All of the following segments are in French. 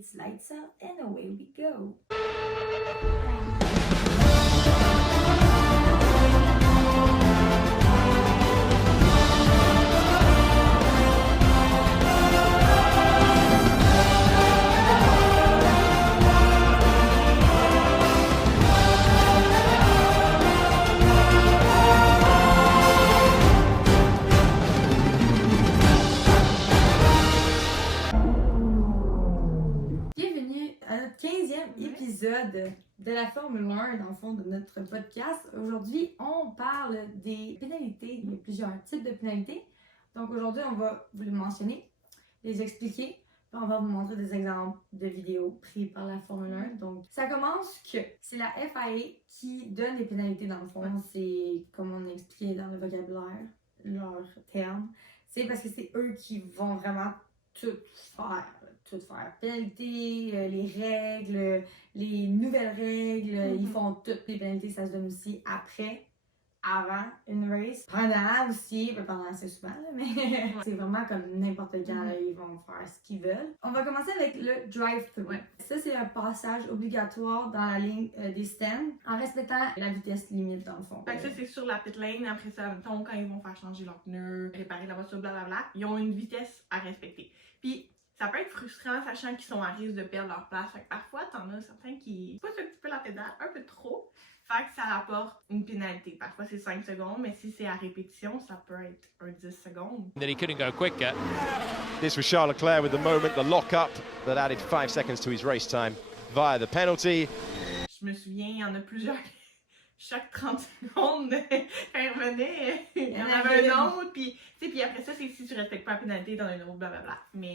It's lights out and away we go. Épisode de la Formule 1, dans le fond, de notre podcast. Aujourd'hui, on parle des pénalités. Il y a plusieurs types de pénalités. Donc aujourd'hui, on va vous les mentionner, les expliquer, puis on va vous montrer des exemples de vidéos pris par la Formule 1. Donc ça commence que c'est la FIA qui donne les pénalités dans le fond. C'est, comme on a expliqué dans le vocabulaire, leur terme. C'est parce que c'est eux qui vont vraiment tout faire. Pénalités, les règles, les nouvelles règles, ils font toutes les pénalités, ça se donne aussi après, avant une race, pendant aussi, pendant assez souvent, là, mais c'est vraiment comme n'importe quand, là, ils vont faire ce qu'ils veulent. On va commencer avec le drive-thru. Ça, c'est un passage obligatoire dans la ligne des stands, en respectant la vitesse limite dans le fond. Fait que ça, c'est sur la pit lane. Après ça, mettons, quand ils vont faire changer leurs pneus, réparer la voiture, blablabla, ils ont une vitesse à respecter. Puis, ça peut être frustrant, sachant qu'ils sont à risque de perdre leur place. Fait que parfois, t'en as certains qui poussent un petit peu la pédale, un peu trop. Fait que ça apporte une pénalité. Parfois, c'est 5 secondes, mais si c'est à répétition, ça peut être un 10 secondes. That he couldn't go quicker. This was Charles Leclerc with the moment, the lock-up that added 5 seconds to his race time via the penalty. Je me souviens, il y en a plusieurs. Chaque 30 secondes, quand il revenait, il y en avait un autre, puis après ça, c'est si tu respectes pas la pénalité, t'en as une autre, blablabla. Mais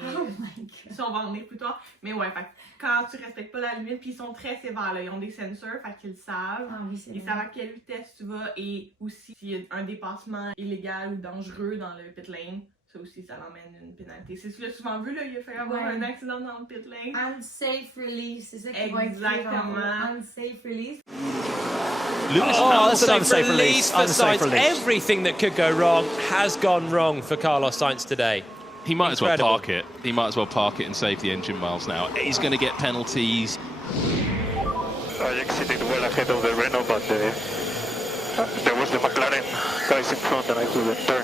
ça, on va en venir plus tard. Mais ouais, fait, quand tu respectes pas la limite, puis ils sont très sévères, là, ils ont des sensors, fait qu'ils savent. Ils savent à quelle vitesse tu vas, et aussi s'il y a un dépassement illégal ou dangereux dans le pit lane. Ça aussi, ça l'emmène une pénalité. C'est ce que tu l'as souvent vu, là, il a fait avoir un accident dans le pit lane. Unsafe release, c'est ça qu'ils vont écrire. Exactement. Unsafe release. That's an unsafe release for Sainz. Everything that could go wrong has gone wrong for Carlos Sainz today. He might as well park it. He might as well park it and save the engine miles now. He's going to get penalties. I exited well ahead of the Renault, but there was the McLaren guys in front and I couldn't turn.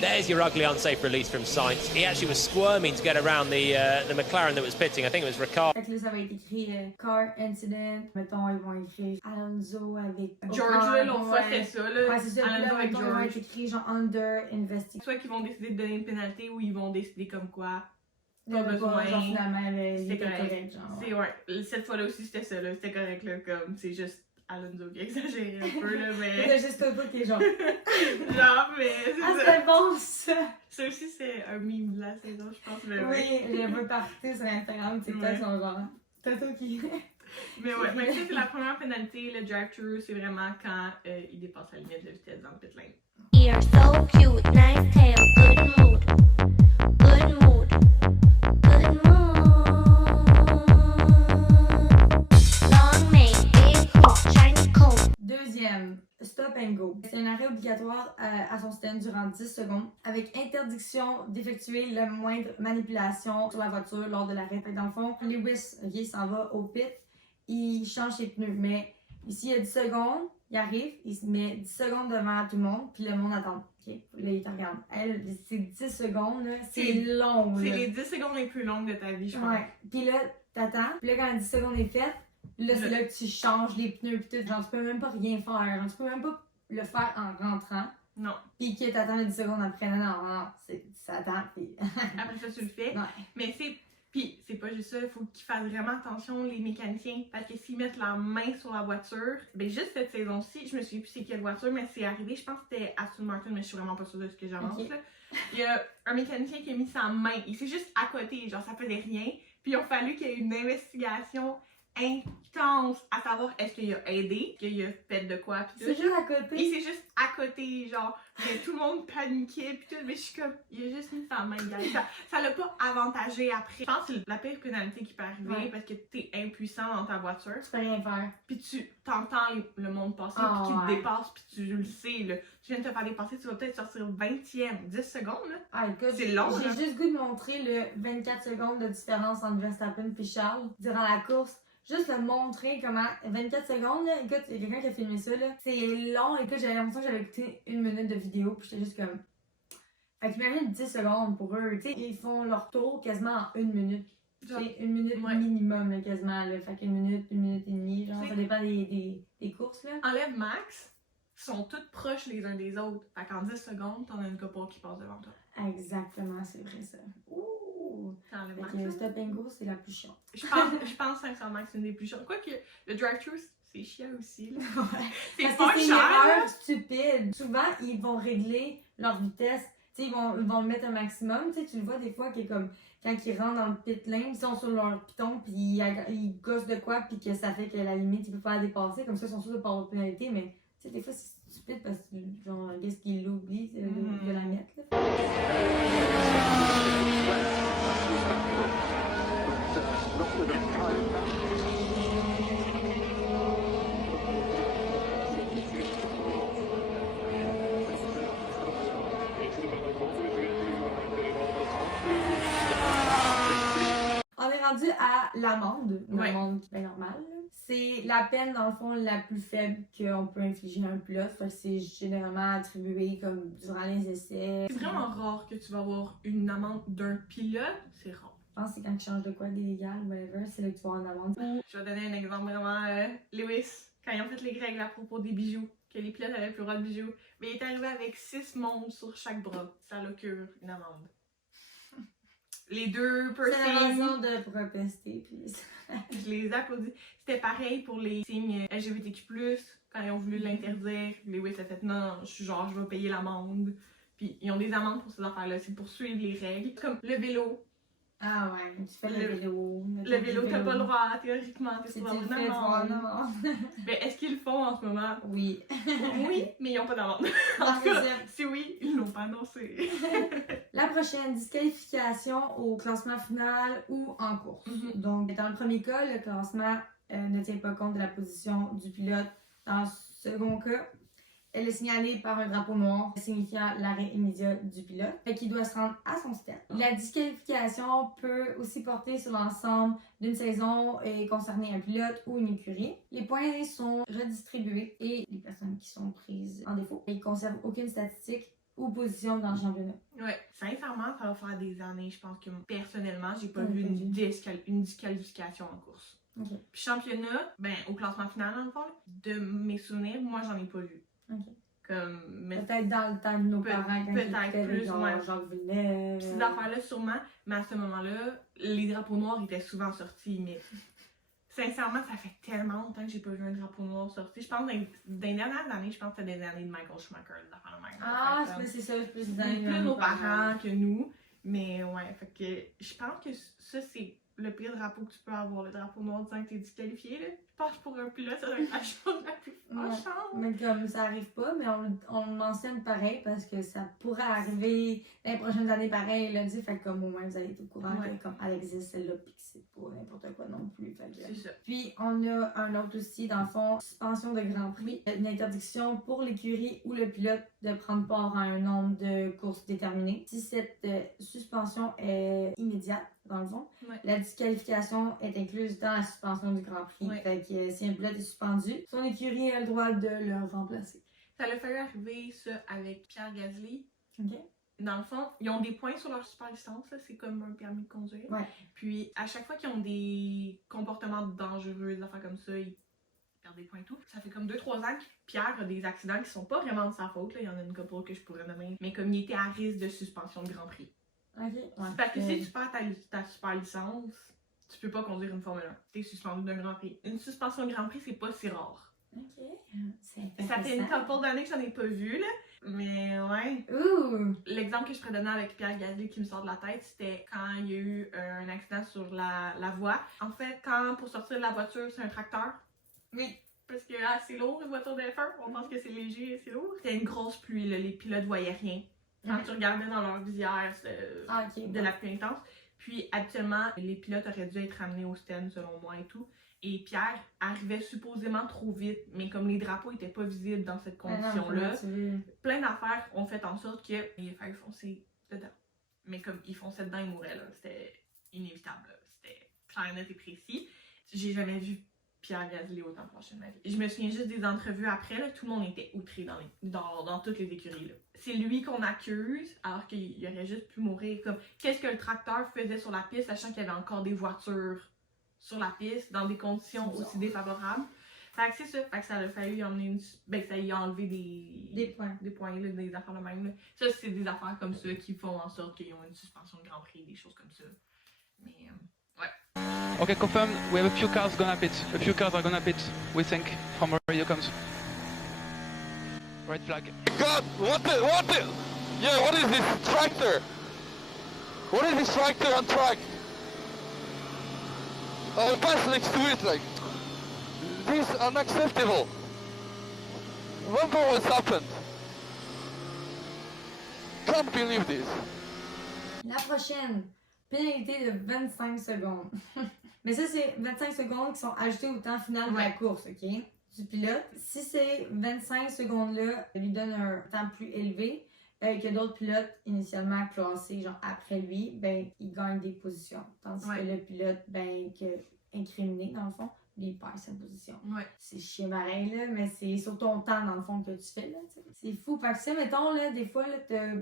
There's your ugly unsafe release from Sainz. He actually was squirming to get around the McLaren that was pitting. I think it was Ricciardo. Fait que là, ça va être écrit car incident. Mettons, ils vont écrire Alonso avec George, là, l'autre fois, c'était ça, là. Ouais, c'est ça. Alonso là, avec mettons, ils vont être écrits genre under investigation. Soit qu'ils vont décider de donner une pénalité ou ils vont décider comme quoi. Pas besoin. Genre, finalement, c'était correct. Genre, ouais. Cette fois-là aussi, c'était ça, là. C'était correct, là. Comme, c'est juste Alonso qui a exagéré un peu, là, mais. C'est juste toi qui est genre. Genre, mais. C'est bon, ça! Ça aussi, c'est un meme de la saison, je pense. Mais oui, je le vois partout sur Instagram, TikTok, sont genre. Toto qui. Mais ouais, mais ça, c'est la première pénalité. Le drive-thru, c'est vraiment quand il dépasse la limite de vitesse dans le pit lane. You're so cute, nice tail, good mood. Good mood. Good mood. Long mane, big hoop, shiny coat. Deuxième, stop and go. C'est un arrêt obligatoire à son stand durant 10 secondes avec interdiction d'effectuer la moindre manipulation sur la voiture lors de l'arrêt. Dans le fond, Lewis s'en va au pit, il change ses pneus, mais ici il y a 10 secondes, il arrive, il se met 10 secondes devant tout le monde, puis le monde attend. Okay. Là, il te regarde. Elle, c'est 10 secondes, là, c'est long. C'est les 10 secondes les plus longues de ta vie, je pense. Ouais. Puis là, t'attends, puis là, quand 10 secondes est faite, là, c'est là que tu changes les pneus pis tout. Genre, tu peux même pas rien faire. Genre, tu peux même pas le faire en rentrant. Non. Pis que t'attends 10 secondes après. Non, ça attend. Pis... après ça, tu le fais. Ouais. Mais c'est. Pis c'est pas juste ça, il faut qu'ils fassent vraiment attention, les mécaniciens. Parce que s'ils mettent la main sur la voiture, ben juste cette saison-ci, je me souviens plus c'est quelle voiture, mais c'est arrivé, je pense que c'était Aston Martin, mais je suis vraiment pas sûre de ce que j'avance. Okay. Il y a un mécanicien qui a mis sa main, il s'est juste à côté, genre ça faisait rien. Puis il a fallu qu'il y ait une investigation intense à savoir est-ce qu'il a aidé, qu'il a fait de quoi, pis tout. C'est juste à Puis côté. c'est juste à côté, genre, mais tout le monde paniquait, pis tout, mais je suis comme, il a juste mis sa main, guys. Ça l'a pas avantagé après. Je pense que c'est la pire pénalité qui peut arriver Ouais. parce que t'es impuissant dans ta voiture, Tu peux rien faire. pis tu t'entends le monde passer, Ah, pis qui te ouais. dépasse, pis tu le sais, là. Tu viens de te faire dépasser, tu vas peut-être sortir 20e, 10 secondes, là. Ah, écoute, C'est long, j'ai là. juste goût de montrer le 24 secondes de différence entre Verstappen et Charles durant la course. Juste le montrer comment 24 secondes, là, écoute, il y a quelqu'un qui a filmé ça, là. C'est long, écoute, j'avais l'impression que j'avais écouté 1 minute de vidéo, puis j'étais juste comme. Fait qu'imagine 10 secondes pour eux, tu sais, ils font leur tour quasiment en 1 minute. C'est 1 minute Ouais. minimum, là, quasiment, là. Fait qu'1 minute, 1 minute et demie, genre, C'est- ça dépend des courses, là. Enlève Max, ils sont toutes proches les uns des autres. Fait qu'en 10 secondes, t'en as une couple qui passe devant toi. Exactement, c'est vrai ça. Ouh! T'enlèves Fait Max. que là. Stop and Go, c'est la plus chiante. Je pense sincèrement que c'est une des plus chiantes. Quoique, le drive-thru, c'est chiant aussi. Là. C'est Parce pas que c'est une cher. là. erreur stupide. Souvent, ils vont régler leur vitesse. Tu sais, ils vont mettre un maximum. Tu sais, tu le vois des fois que comme quand ils rentrent dans le pit lane, ils sont sur leur piton, puis ils gossent de quoi, puis que ça fait que la limite, ils peuvent pas la dépasser. Comme ça, ils sont sûrs de pas avoir de pénalité. Mais tu sais, des fois, c'est stupide parce que, genre, qu'est-ce qu'ils l'oublient de la mettre, là. On est rendu à l'amende, Ouais. l'amende bien normale. là. C'est la peine, dans le fond, la plus faible qu'on peut infliger à un pilote. Fait que c'est généralement attribué comme durant les essais. C'est vraiment rare que tu vas avoir une amende d'un pilote. C'est rare. Je pense que c'est quand tu changes de quoi d'illégal ou whatever, c'est là que tu vas avoir une amende. Je vais donner un exemple vraiment. Lewis, quand ils ont fait les règles à propos des bijoux, que les pilotes avaient plus le droit de bijoux, mais il est arrivé avec 6 montres sur chaque bras. Ça l'occure une amende. Les deux C'est la piercings, raison de protester. Puis... je les applaudis. C'était pareil pour les signes LGBTQ+, quand ils ont voulu l'interdire. Lewis a fait non, je suis genre, je vais payer l'amende. Puis ils ont des amendes pour ces affaires-là, c'est pour suivre les règles. Comme le vélo. Ah ouais, tu fais le vélo. Le vélo, t'as pas le droit, théoriquement, t'as Si pas tu le le droit fais, tu vas avoir une d'amende. amende. Mais est-ce qu'ils le font en ce moment? Oui. Oui, mais ils n'ont pas d'amende. Non, En tout c'est cas, ça. si oui, ils l'ont pas annoncé. La prochaine, disqualification au classement final ou en course. Mhm. Donc, dans le premier cas, le classement ne tient pas compte de la position du pilote. Dans le second cas, elle est signalée par un drapeau noir signifiant l'arrêt immédiat du pilote, fait qu'il doit se rendre à son step. La disqualification peut aussi porter sur l'ensemble d'une saison et concerner un pilote ou une écurie. Les points sont redistribués et les personnes qui sont prises en défaut ne conservent aucune statistique ou position dans le championnat. Ouais, sincèrement, ça va faire des années, je pense que personnellement, j'ai pas Ouais, vu pas une disqualification en course. Ok. Puis championnat, ben, au classement final, dans le fond, de mes souvenirs, moi, j'en ai pas vu. Ok. Comme, mais Peut-être dans le temps de nos Peut- parents, quand peut-être ils écoutaient plus, genre ouais. Jacques Villeneuve. ces affaires-là, sûrement, mais à ce moment-là, les drapeaux noirs étaient souvent sortis, mais sincèrement, ça fait tellement longtemps que j'ai pas vu un drapeau noir sorti. Je pense que dans les dernières années, je pense que c'était des années de Michael Schumacher, des affaires de même. Ah, Fait que, c'est ça, plus plus nos parents que nous, mais ouais, fait que je pense que ça, c'est le pire drapeau que tu peux avoir, le drapeau noir disant que t'es disqualifié, là. Je pense que pour un pilote, ça doit être la chose la plus fâchante. Mais comme ça arrive pas, mais on le mentionne pareil parce que ça pourrait arriver dans les prochaines années pareil, là, dit, fait que comme au moins vous allez être au courant Ouais. que comme elle existe celle-là, pis que c'est pas n'importe quoi non plus. Fait que... C'est ça. Puis on a un autre aussi, dans le fond, suspension de Grand Prix. Une interdiction pour l'écurie ou le pilote de prendre part à un nombre de courses déterminé. Si cette suspension est immédiate, dans le fond, Ouais. la disqualification est incluse dans la suspension du Grand Prix. Ouais. Fait que si un pilote est suspendu, son écurie a le droit de le remplacer. Ça l'a fallu arriver, ça, avec Pierre Gasly. OK? Dans le fond, ils ont des points sur leur super licence, là, c'est comme un permis de conduire. Ouais. Puis à chaque fois qu'ils ont des comportements dangereux, des affaires comme ça, ils perdent des points et tout. Ça fait comme 2-3 ans que Pierre a des accidents qui sont pas vraiment de sa faute, là. Il y en a une couple que je pourrais nommer. Mais comme il était à risque de suspension de Grand Prix. OK. Ouais. Parce que si tu perds ta super licence, tu peux pas conduire une Formule 1. T'es suspendu d'un Grand Prix. Une suspension de Grand Prix, c'est pas si rare. Ok. C'est Ça fait une intéressant. couple d'années que j'en ai pas vu, là. Mais ouais. Ouh! L'exemple que je pourrais donner avec Pierre Gasly qui me sort de la tête, c'était quand il y a eu un accident sur la voie. En fait, pour sortir de la voiture, c'est un tracteur. Oui. Parce que c'est lourd, une voiture de F1. On pense que c'est léger et c'est lourd. C'était une grosse pluie, là. Les pilotes voyaient rien. Quand tu regardais dans leur visière, c'était de la pluie intense. Puis, habituellement, les pilotes auraient dû être ramenés au stand, selon moi et tout. Et Pierre arrivait supposément trop vite, mais comme les drapeaux n'étaient pas visibles dans cette condition-là, plein d'affaires ont fait en sorte qu'il a fallu foncer dedans. Mais comme il fonçait dedans, il mourait, là. C'était inévitable, là. C'était clair, net et précis. J'ai jamais vu Pierre Gasly autant fâché de ma vie. Je me souviens juste des entrevues après, là, tout le monde était outré dans toutes les écuries, là. C'est lui qu'on accuse, alors qu'il aurait juste pu mourir. Comme, qu'est-ce que le tracteur faisait sur la piste, sachant qu'il y avait encore des voitures sur la piste, dans des conditions aussi défavorables. Fait que c'est ça. Fait que ça a fallu y emmener ça y a enlevé des points, là, des affaires de même, là. Ça, c'est des affaires comme ça qui font en sorte qu'ils ont une suspension de Grand Prix, des choses comme ça. Mais, ouais. Okay, confirmed. We have a few cars gonna pit. A few cars are gonna pit, we think, from where you comes. Red flag. God, what is this tractor? What is this tractor on track? I passed next to it, like, this is unacceptable. Wonder what's happened. Can't believe this. La prochaine, pénalité de 25 secondes. Mais ça, c'est 25 secondes qui sont ajoutées au temps final de la course, OK? Du pilote. Si ces 25 secondes-là lui donnent un temps plus élevé, que d'autres pilotes initialement classés, genre après lui, ben, il gagne des positions. Tandis que le pilote, ben, incriminé, dans le fond, lui, il perd sa position. Ouais. C'est chiant pareil, là, mais c'est sur ton temps, dans le fond, que tu fais, là, t'sais. C'est fou. Fait que ça, mettons, là, des fois, là, t'as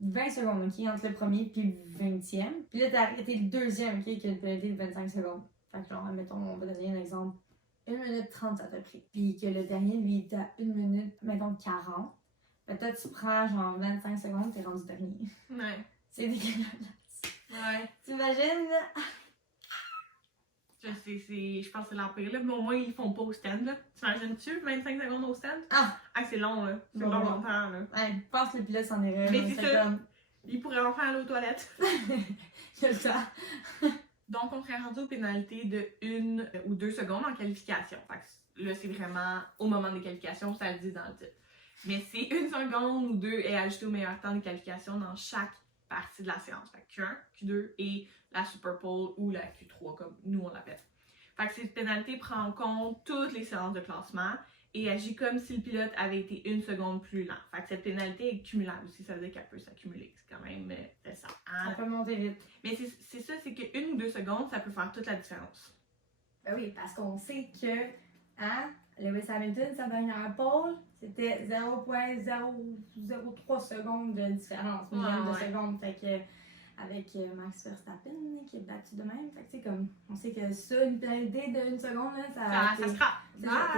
20 secondes, OK, entre le premier puis le 20e. Puis là, t'as arrêté le deuxième, OK, qui a une pénalité de 25 secondes. Fait que, genre, mettons, on va donner un exemple. 1 minute 30, ça t'a pris. Puis que le dernier, lui, était à 1 minute, mettons, 40. Fait que toi, tu prends, genre, 25 secondes, t'es rendu dernier. Ouais. C'est dégueulasse. Ouais. T'imagines, là? Je pense que c'est l'empire, là. Mais au moins, ils font pas au stand, là. T'imagines-tu 25 secondes au stand? Ah, c'est long, là. C'est Bon, longtemps, là. Ouais, je pense que le pilote s'en irait. Mais c'est ça. Comme... Il pourrait enfin aller aux toilettes. C'est ça. Donc, on serait rendu aux pénalités de 1 ou 2 secondes en qualification. Fait que là, c'est vraiment au moment des qualifications, ça le dit dans le titre. Mais c'est 1 seconde ou 2 est ajouté au meilleur temps des qualifications dans chaque partie de la séance. Fait que Q1, Q2 et la Super Pole ou la Q3, comme nous on l'appelle. Fait que cette pénalité prend en compte toutes les séances de classement et agit comme si le pilote avait été 1 seconde plus lent. Fait que cette pénalité est cumulable aussi, ça veut dire qu'elle peut s'accumuler. C'est quand même récent. Ça peut monter vite. Mais c'est ça, c'est que 1 ou 2 secondes, ça peut faire toute la différence. Ben oui, parce qu'on sait que Lewis Hamilton, sa dernière pole, c'était 0.003 secondes de différence, millième de seconde. Fait que avec Max Verstappen qui est battu de même, fait que tu sais, comme on sait que ça, une pénalité de 1 seconde, là, ça sera.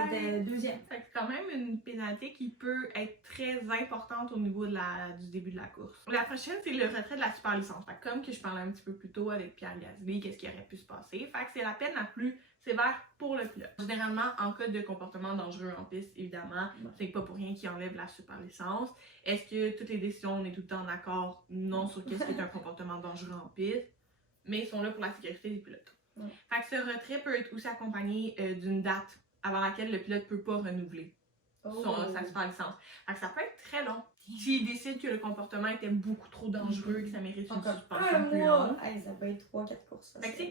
C'était deuxième. Fait que c'est quand même une pénalité qui peut être très importante au niveau du début de la course. La prochaine, c'est le retrait de la super licence. Fait que comme que je parlais un petit peu plus tôt avec Pierre Gasly, qu'est-ce qui aurait pu se passer. Fait que c'est la peine la plus sévère pour le pilote. Généralement, en cas de comportement dangereux en piste, évidemment, c'est pas pour rien qu'il enlève la super licence. Est-ce que toutes les décisions, on est tout le temps d'accord? Non, sur qu'est-ce qui est un comportement dangereux en piste, mais ils sont là pour la sécurité des pilotes. Fait que ce retrait peut être aussi accompagné d'une date avant laquelle le pilote peut pas renouveler sa super licence. Fait que ça peut être très long. S'il décide que le comportement était beaucoup trop dangereux, que ça mérite une suspension plus longue. Ça peut être 3-4 courses. Fait que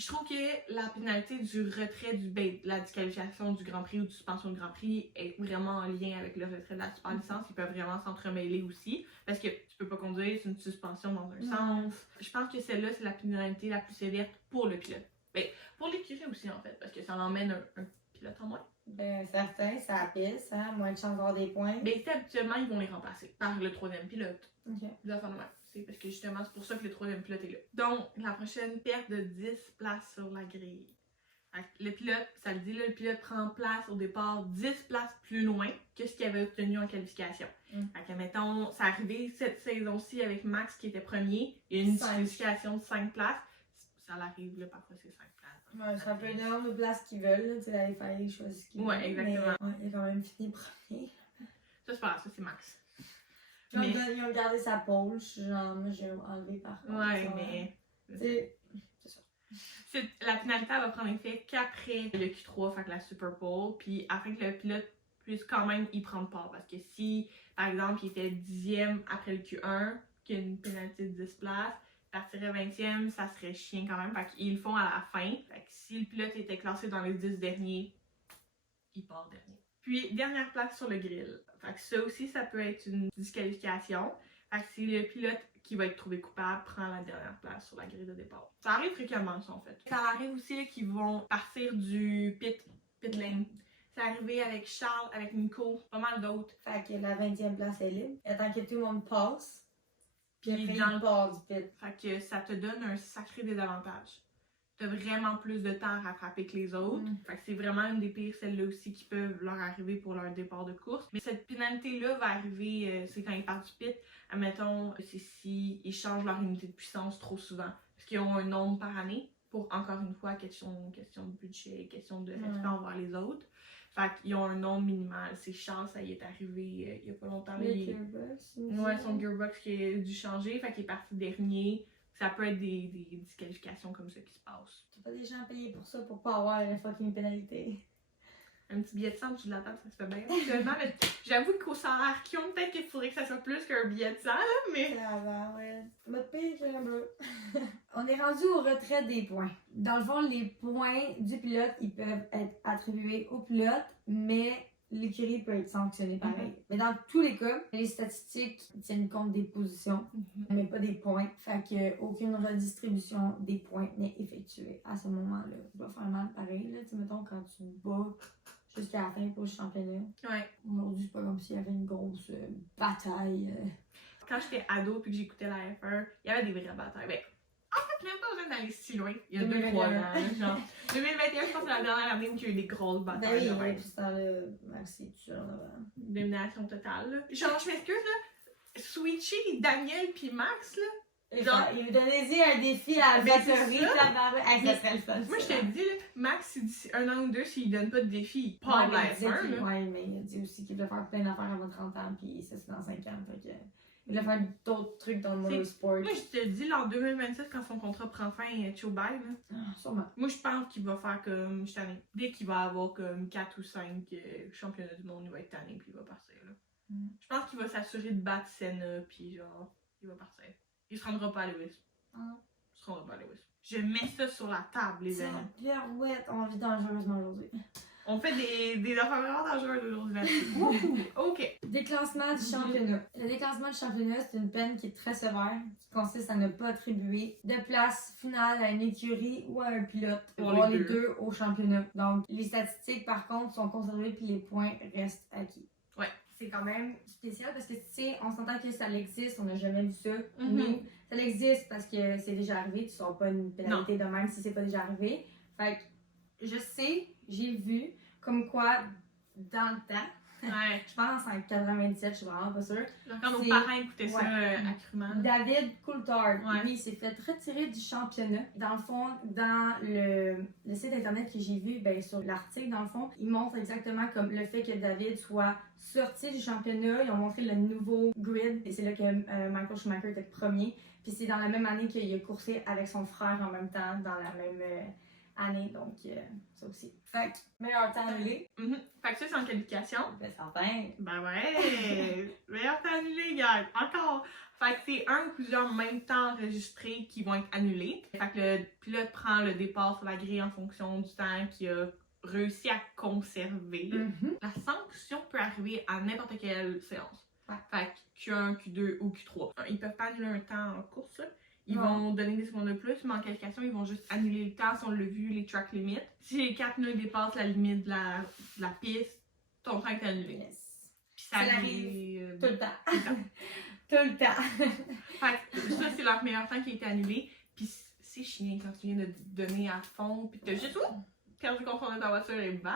je trouve que la pénalité du retrait de la disqualification du Grand Prix ou de suspension du Grand Prix est vraiment en lien avec le retrait de la super licence. Ils peuvent vraiment s'entremêler aussi. Parce que tu peux pas conduire, c'est une suspension dans un sens. Je pense que celle-là, c'est la pénalité la plus sévère pour le pilote. Mais pour l'écurie aussi, en fait, parce que ça emmène un pilote en moins. Ben, certain, ça pisse, hein, moins de chance d'avoir des points. Mais habituellement, ils vont les remplacer par le 3e pilote. Ok. C'est parce que justement, c'est pour ça que le 3e pilote est là. Donc, la prochaine perte de 10 places sur la grille. Le pilote, ça le dit là, le pilote prend place au départ 10 places plus loin que ce qu'il avait obtenu en qualification. Fait que, mettons, ça arrivait cette saison-ci avec Max qui était premier, il y a une disqualification de 5 places. ça l'arrive, là, parfois c'est 5 places. Ouais, ça peut être le nombre de places qu'ils veulent, tu sais, d'aller faire les choses qu'ils veulent. Ouais, exactement. Mais, ouais, il a quand même fini premier. Ça, c'est pas grave, ça, c'est Max. Ils ont gardé sa pole, genre, moi j'ai enlevé par contre. Ouais, ça, mais. C'est ça. La pénalité va prendre effet qu'après le Q3, fait que la Super Pole, puis afin que le pilote puisse quand même y prendre part. Parce que si, par exemple, il était 10e après le Q1, qu'il y a une pénalité de 10 places, partirait 20e, ça serait chiant quand même. Fait qu'ils le font à la fin. Fait que si le pilote était classé dans les 10 derniers, il part dernier. Puis, dernière place sur le grill. Fait que ça aussi, ça peut être une disqualification. Fait que c'est le pilote qui va être trouvé coupable prend la dernière place sur la grille de départ. Ça arrive fréquemment, ça, en fait. Ça arrive aussi là, qu'ils vont partir du pit lane. C'est arrivé avec Charles, avec Nico, pas mal d'autres. Fait que la 20e place est libre. Attends que tout le monde passe. Puis après, dans il part du pit. Fait que ça te donne un sacré désavantage. T'as vraiment plus de temps à rattraper que les autres. Fait que c'est vraiment une des pires, celles-là aussi, qui peuvent leur arriver pour leur départ de course. Mais cette pénalité-là va arriver, c'est quand ils partent du pit. Admettons, c'est si ils changent leur unité de puissance trop souvent. Parce qu'ils ont un nombre par année. Pour, encore une fois, question de budget, question de respect envers les autres. Fait qu'ils ont un nombre minimal. C'est Charles, ça y est arrivé il y a pas longtemps. Le gearbox. Ouais, son gearbox qui a dû changer. Fait qu'il est parti dernier. Ça peut être des disqualifications comme ça qui se passent. T'as pas des gens payés pour ça pour pas avoir la fucking pénalité. Un petit billet de sang au-dessus de la table, ça se fait bien. Actuellement, mais j'avoue qu'au salaire qu'ils ont, peut-être qu'il faudrait que ça soit plus qu'un billet de sang, là, mais. Ça va, ouais. Votre paye, j'ai un bleu. On est rendu au retrait des points. Dans le fond, les points du pilote, ils peuvent être attribués au pilote, mais l'écurie peut être sanctionnée pareil. Mais dans tous les cas, les statistiques tiennent compte des positions, mais pas des points. Fait que aucune redistribution des points n'est effectuée à ce moment-là. Ça va faire mal pareil, là. Tu sais, mettons, quand tu bats jusqu'à la fin pour le championnat. Ouais. Aujourd'hui, c'est pas comme s'il y avait une grosse bataille. Quand j'étais ado puis que j'écoutais la F1, il y avait des vraies batailles. Ben, en fait, même pas besoin d'aller si loin. Il y a 2-3 ans, genre. 2021, je pense que c'est la dernière année où il y a eu des grosses batailles. Ben oui, puis c'est dans le Maxi tueur avant. Domination totale, là. Genre, je m'excuse, là. Switchy, Daniel puis Max, là. Genre, il lui donnait un défi à la batterie, ça serait le fun. Moi, je te dis, là, Max, si d'ici 1 an ou 2, s'il donne pas de défi, il part de la F1, là. Ouais, mais il a dit aussi qu'il voulait faire plein d'affaires avant 30 ans, puis ça, c'est dans 5 ans. Fait que, il voulait faire d'autres trucs dans le motorsport. Moi, je te dis, là, en 2027, quand son contrat prend fin, Joe Biden, sûrement. moi, je pense qu'il va faire comme cette année. Dès qu'il va avoir comme 4 ou 5 championnats du monde, il va être tanné, puis il va partir, là. Je pense qu'il va s'assurer de battre Senna, puis genre, il va partir. Il se rendra pas à Lewis. Il se rendra pas à Lewis. Je mets ça sur la table, les amis. C'est la pirouette, on vit dangereusement aujourd'hui. On fait des affaires vraiment dangereuses aujourd'hui. OK. Déclassement du championnat. Le déclassement du championnat, c'est une peine qui est très sévère, qui consiste à ne pas attribuer de place finale à une écurie ou à un pilote, Pour voire les les deux au championnat. Donc, les statistiques, par contre, sont conservées puis les points restent acquis. Ouais. C'est quand même spécial parce que, tu sais, on s'entend que ça existe, on n'a jamais vu ça. Nous, ça existe parce que c'est déjà arrivé, tu sors pas une pénalité de même si c'est pas déjà arrivé. Fait que, je sais, j'ai vu, comme quoi, dans le temps, Ouais. je pense en 97, je suis vraiment pas sûre. Quand nos parents écoutaient ça accrument. David Coulthard, lui, il s'est fait retirer du championnat. Dans le fond, dans le site internet que j'ai vu, ben, sur l'article, dans le fond, il montre exactement comme le fait que David soit sorti du championnat. Ils ont montré le nouveau grid et c'est là que Michael Schumacher était premier. Puis c'est dans la même année qu'il a coursé avec son frère en même temps, dans la même année. Donc, ça aussi. Fait que, meilleur temps annulé. Fait que ça, c'est en qualification. Ben, certain. Ben ouais! Meilleur temps annulé, gars! Encore! Fait que c'est un ou plusieurs même temps enregistrés qui vont être annulés. Fait que le pilote prend le départ sur la grille en fonction du temps qu'il a réussi à conserver. La sanction peut arriver à n'importe quelle séance. Fait que Q1, Q2 ou Q3. Ils peuvent pas annuler un temps en course, là. Ils vont donner des secondes de plus, mais en qualification, ils vont juste annuler le temps si on l'a vu, les track limits. Si les 4 pneus dépassent la limite de la piste, ton temps est annulé. Yes. Puis ça arrive tout le temps. Tout le temps. Fait que ça, c'est leur meilleur temps qui a été annulé. Puis c'est chiant quand tu viens de donner à fond, puis t'as juste perdu le contrôle de ta voiture et bye!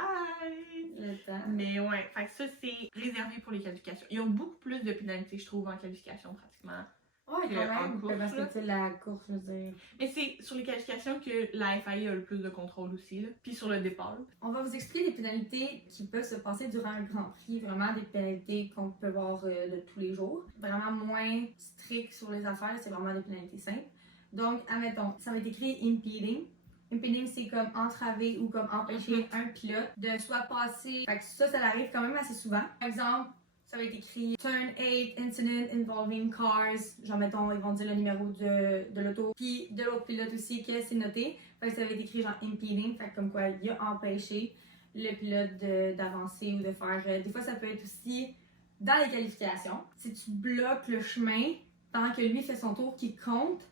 Le temps. Mais ouais, fait que ça, c'est réservé pour les qualifications. Ils ont beaucoup plus de pénalités, je trouve, en qualification, pratiquement. Ouais, quand même, course, parce là. que c'est la course, je veux dire. Mais c'est sur les qualifications que la FIA a le plus de contrôle aussi, là. Puis sur le départ. On va vous expliquer les pénalités qui peuvent se passer durant un Grand Prix, vraiment des pénalités qu'on peut voir de tous les jours. Vraiment moins strict sur les affaires, c'est vraiment des pénalités simples. Donc, admettons, ça va être écrit impeding. Impeding, c'est comme entraver ou comme empêcher un pilote de soit passer. Fait que ça arrive quand même assez souvent. Par exemple, ça va être écrit Turn 8 incident involving cars. Genre, mettons, ils vont dire le numéro de l'auto. Puis de l'autre pilote aussi, que c'est noté. Fait que ça va être écrit genre impeding. Fait que comme quoi, il a empêché le pilote d'avancer ou de faire. Des fois, ça peut être aussi dans les qualifications. Si tu bloques le chemin pendant que lui fait son tour qui compte,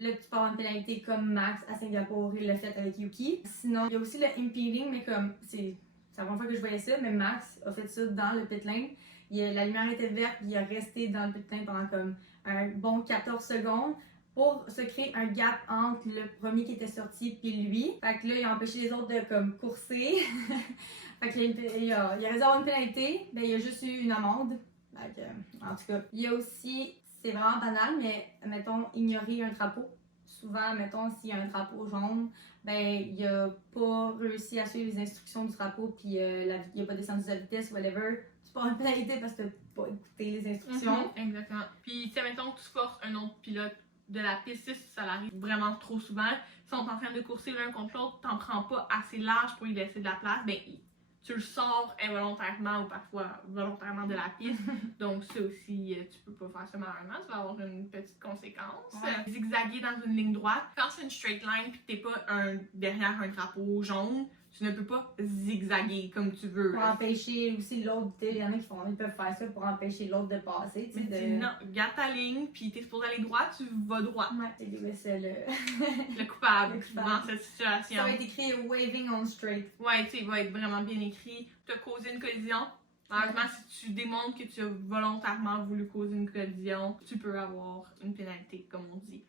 là, tu peux avoir une pénalité comme Max à Singapour, il l'a fait avec Yuki. Sinon, il y a aussi le impeding, mais comme c'est la première fois que je voyais ça, mais Max a fait ça dans le pit lane. La lumière était verte, puis il a resté dans le pit lane pendant comme un bon 14 secondes pour se créer un gap entre le premier qui était sorti puis lui. Fait que là, il a empêché les autres de comme courser. Fait que il a aurait dû avoir une pénalité, ben il a juste eu une amende. Fait que, en tout cas, il y a aussi, c'est vraiment banal, mais mettons, ignorer un drapeau. Souvent, mettons, s'il y a un drapeau jaune, ben il a pas réussi à suivre les instructions du drapeau, puis il a pas descendu de la vitesse, whatever. Tu peux avoir une pénalité parce que t'as pas écouté les instructions. Exactement. Puis, tu sais, mettons que tu forces un autre pilote de la piste, ça arrive vraiment trop souvent. Si on est en train de courser l'un contre l'autre, t'en prends pas assez large pour lui laisser de la place, ben tu le sors involontairement ou parfois volontairement de la piste. Donc ça aussi, tu peux pas faire ça malheureusement, tu vas avoir une petite conséquence. Ouais. Zigzaguer dans une ligne droite. Quand c'est une straight line puis que t'es pas derrière un drapeau jaune, tu ne peux pas zigzaguer comme tu veux. Pour empêcher aussi l'autre, il y en a qui ils peuvent faire ça pour empêcher l'autre de passer. Non, garde ta ligne, puis t'es supposé aller droit, tu vas droit. Ouais, c'est le coupable dans cette situation. Ça va être écrit waving on straight. Ouais, tu sais, il va être vraiment bien écrit. Tu as causé une collision. Malheureusement, si tu démontres que tu as volontairement voulu causer une collision, tu peux avoir une pénalité, comme on dit.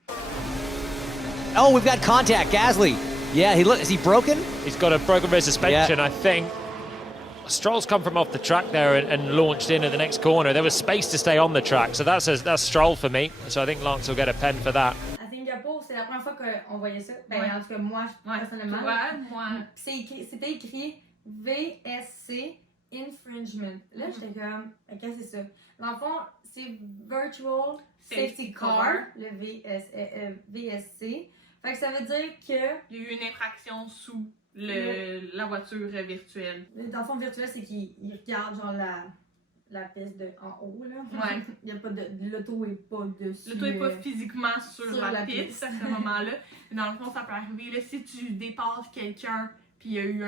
Oh, we've got contact, Gasly. Yeah, is he broken? He's got a broken rear suspension, I think. Stroll's come from off the track there and launched in at the next corner. There was space to stay on the track, so that's Stroll for me. So I think Lance will get a pen for that. À Singapour, c'est la première fois qu'on voyait ça. Ben, en tout cas, moi, personnellement. C'était écrit VSC Infringement. Là, j'étais comme, qu'est-ce que c'est ça? Dans le fond, c'est Virtual Safety Car, le VSC. Fait que ça veut dire que... Il y a eu une infraction sous la voiture virtuelle. Dans le fond, virtuel, c'est qu'il regarde genre la piste de en haut, là. Ouais. Il y a pas de... L'auto est pas dessus. L'auto est pas physiquement sur la piste à ce moment-là. Dans le fond, ça peut arriver. Là, si tu dépasses quelqu'un puis il y a eu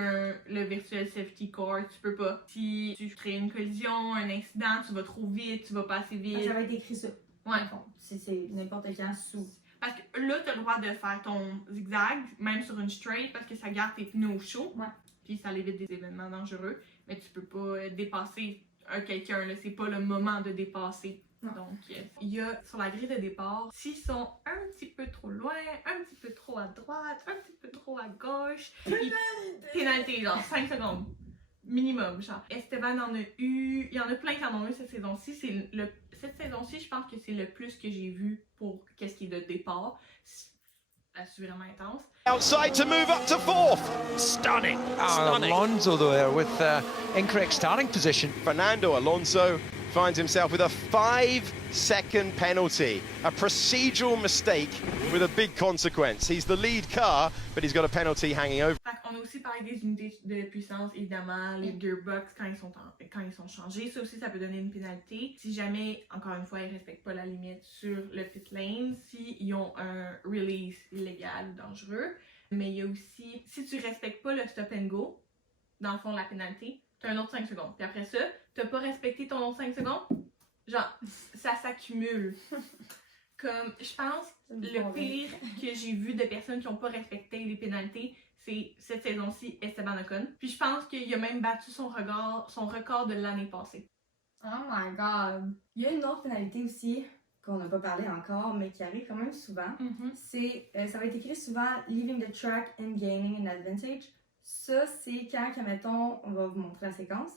le virtual safety car, tu peux pas. Si tu crées une collision, un incident, tu vas trop vite, tu vas pas assez vite. Ça va être écrit ça. Ouais. Si c'est n'importe quand sous. Parce que là, tu as le droit de faire ton zigzag, même sur une straight, parce que ça garde tes pneus au chaud. Ouais. Puis ça évite des événements dangereux. Mais tu peux pas dépasser quelqu'un, là. C'est pas le moment de dépasser. Non. Donc, il y a sur la grille de départ, s'ils sont un petit peu trop loin, un petit peu trop à droite, un petit peu trop à gauche, pénalité, genre 5 secondes minimum, genre. Esteban en a eu, il y en a plein qui en ont eu cette saison-ci. Cette saison-ci, je pense que c'est le plus que j'ai vu pour qu'est-ce qui est de départ. C'est vraiment intense. Outside to move up to fourth. Stunning. Stunning. Alonso there with incorrect starting position. Fernando Alonso finds himself with a 5-second penalty. A procedural mistake with a big consequence. He's the lead car, but he's got a penalty hanging over. On a aussi parlé des unités de puissance, évidemment, les gearbox quand ils sont changés. Ça aussi, ça peut donner une pénalité. Si jamais, encore une fois, ils ne respectent pas la limite sur le pit lane, s'ils ont un release illégal ou dangereux. Mais il y a aussi, si tu ne respectes pas le stop and go, dans le fond, la pénalité, tu as un autre 5 secondes. Puis après ça, tu n'as pas respecté ton autre 5 secondes, genre, ça s'accumule. Comme, je pense, le pire que j'ai vu de personnes qui n'ont pas respecté les pénalités, c'est cette saison-ci, Esteban Ocon. Puis je pense qu'il a même battu son record de l'année passée. Oh my god! Il y a une autre pénalité aussi, qu'on n'a pas parlé encore, mais qui arrive quand même souvent. Ça va être écrit souvent « Leaving the track and gaining an advantage ». Ça, c'est quand, admettons, on va vous montrer la séquence.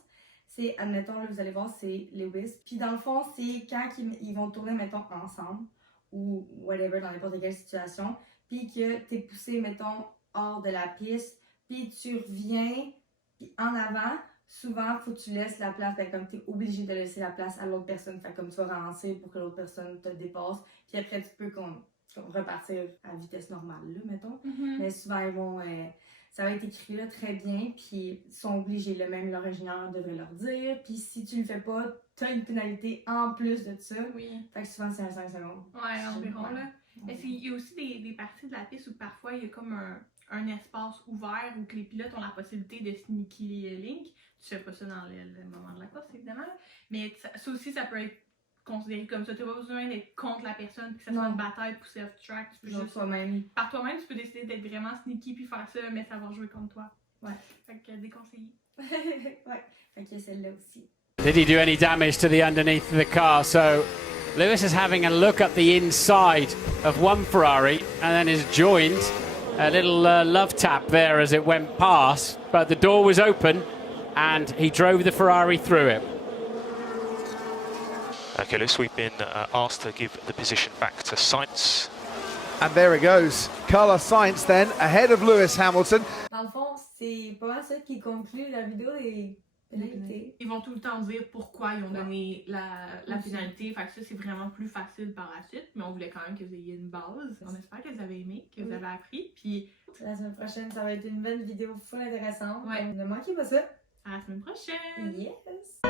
C'est, admettons, là, vous allez voir, c'est Lewis. Puis dans le fond, c'est quand ils vont tourner, mettons, ensemble. ou whatever, dans n'importe quelle situation, puis que t'es poussé, mettons, hors de la piste, puis tu reviens, puis en avant, souvent, faut que tu laisses la place, ben, comme tu es obligé de laisser la place à l'autre personne, fait comme tu vas ralentir pour que l'autre personne te dépasse, puis après tu peux comme repartir à vitesse normale, là, mettons. Mais souvent, ils vont, ça va être écrit là très bien, puis ils sont obligés, là, même l'ingénieur devrait leur dire, puis si tu le fais pas, tu as une pénalité en plus de ça. Oui. Fait que souvent, c'est à 5 secondes. Ouais, environ, là. Est-ce qu'il y a aussi des parties de la piste où parfois il y a comme un espace ouvert où que les pilotes ont la possibilité de sneaky Link? Tu fais pas ça dans le moment de la course, évidemment. Mais ça aussi, ça peut être considéré comme ça. Tu n'as pas besoin d'être contre la personne, que ça soit une bataille poussée off-track. Tu peux juste toi-même. Par toi-même, tu peux décider d'être vraiment sneaky puis faire ça, mais savoir jouer contre toi. Ouais. Fait que déconseillé. Ouais. Fait que celle-là aussi. Did he do any damage to the underneath of the car? So Lewis is having a look at the inside of one Ferrari and then is joined. A little love tap there as it went past, but the door was open and he drove the Ferrari through it. Okay, Lewis, we've been asked to give the position back to Sainz. And there it goes. Carlos Sainz then ahead of Lewis Hamilton. Dans le fond, c'est pas mal ça qui conclut la vidéo des pénalités. Ils vont tout le temps dire pourquoi ils ont donné la pénalité. Fait que ça, c'est vraiment plus facile par la suite. Mais on voulait quand même que vous ayez une base. On espère que vous avez aimé, que vous avez appris. Puis la semaine prochaine, ça va être une bonne vidéo full intéressante. Ouais. Donc, ne manquez pas ça. À la semaine prochaine! Yes!